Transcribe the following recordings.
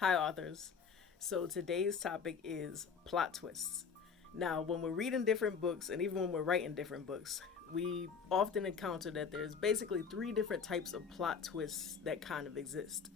Hi, authors. So today's topic is plot twists. Now, when we're reading different books, and even when we're writing different books, we often encounter that there's basically three different types of plot twists that kind of exist.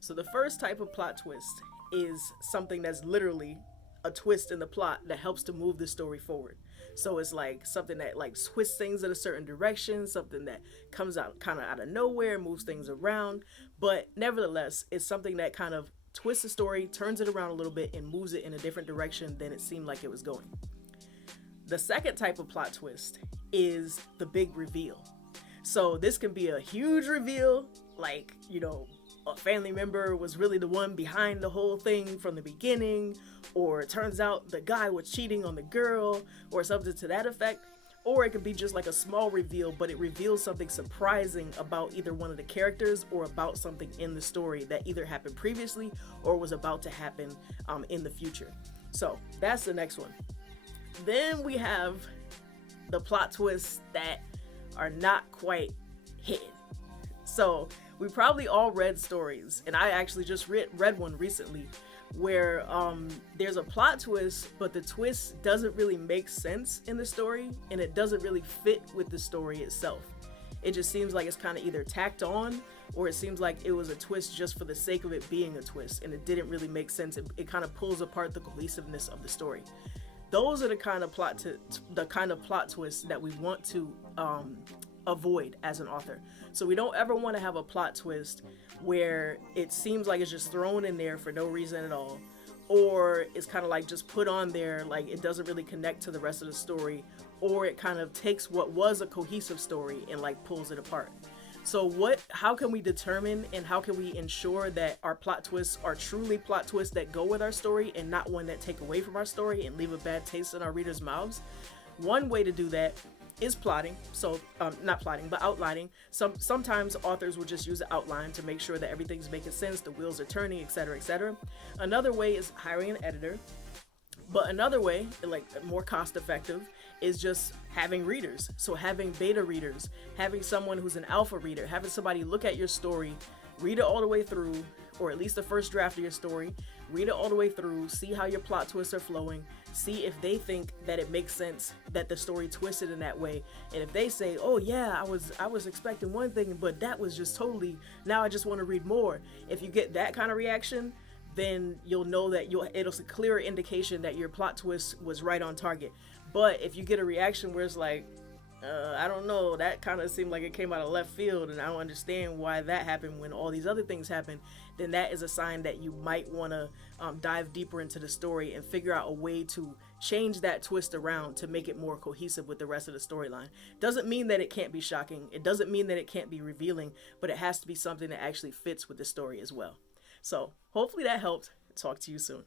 So the first type of plot twist is something that's literally a twist in the plot that helps to move the story forward. So it's like something that like twists things in a certain direction, something that comes out kind of out of nowhere, moves things around, but nevertheless, it's something that kind of twists the story, turns it around a little bit, and moves it in a different direction than it seemed like it was going. The second type of plot twist is the big reveal. So this can be a huge reveal, like, a family member was really the one behind the whole thing from the beginning, or it turns out the guy was cheating on the girl, or something to that effect. Or it could be just like a small reveal, but it reveals something surprising about either one of the characters or about something in the story that either happened previously or was about to happen in the future. So that's the next one. Then we have the plot twists that are not quite hidden. So we probably all read stories, and I actually just read one recently where there's a plot twist, but the twist doesn't really make sense in the story, and it doesn't really fit with the story itself. It just seems like it's kind of either tacked on, or it seems like it was a twist just for the sake of it being a twist, and it didn't really make sense. It kind of pulls apart the cohesiveness of the story. Those are the kind of plot twists that we want to avoid as an author. So we don't ever want to have a plot twist where it seems like it's just thrown in there for no reason at all, or it's kind of like just put on there like it doesn't really connect to the rest of the story, or it kind of takes what was a cohesive story and like pulls it apart. So how can we determine and how can we ensure that our plot twists are truly plot twists that go with our story and not one that take away from our story and leave a bad taste in our readers' mouths? One way to do that is plotting. So not plotting, but outlining. Sometimes authors will just use an outline to make sure that everything's making sense, the wheels are turning, etc., etc. Another way is hiring an editor. But another way, like more cost effective, is just having readers. So having beta readers, having someone who's an alpha reader, having somebody look at your story, read it all the way through, or at least the first draft of your story, read it all the way through, see how your plot twists are flowing, see if they think that it makes sense that the story twisted in that way. And if they say, oh yeah, I was expecting one thing, but that was just totally, now I just want to read more. If you get that kind of reaction, then you'll know that it'll a clearer indication that your plot twist was right on target. But if you get a reaction where it's like, I don't know, that kind of seemed like it came out of left field and I don't understand why that happened when all these other things happened, then that is a sign that you might want to dive deeper into the story and figure out a way to change that twist around to make it more cohesive with the rest of the storyline. Doesn't mean that it can't be shocking. It doesn't mean that it can't be revealing, but it has to be something that actually fits with the story as well. So hopefully that helped. Talk to you soon.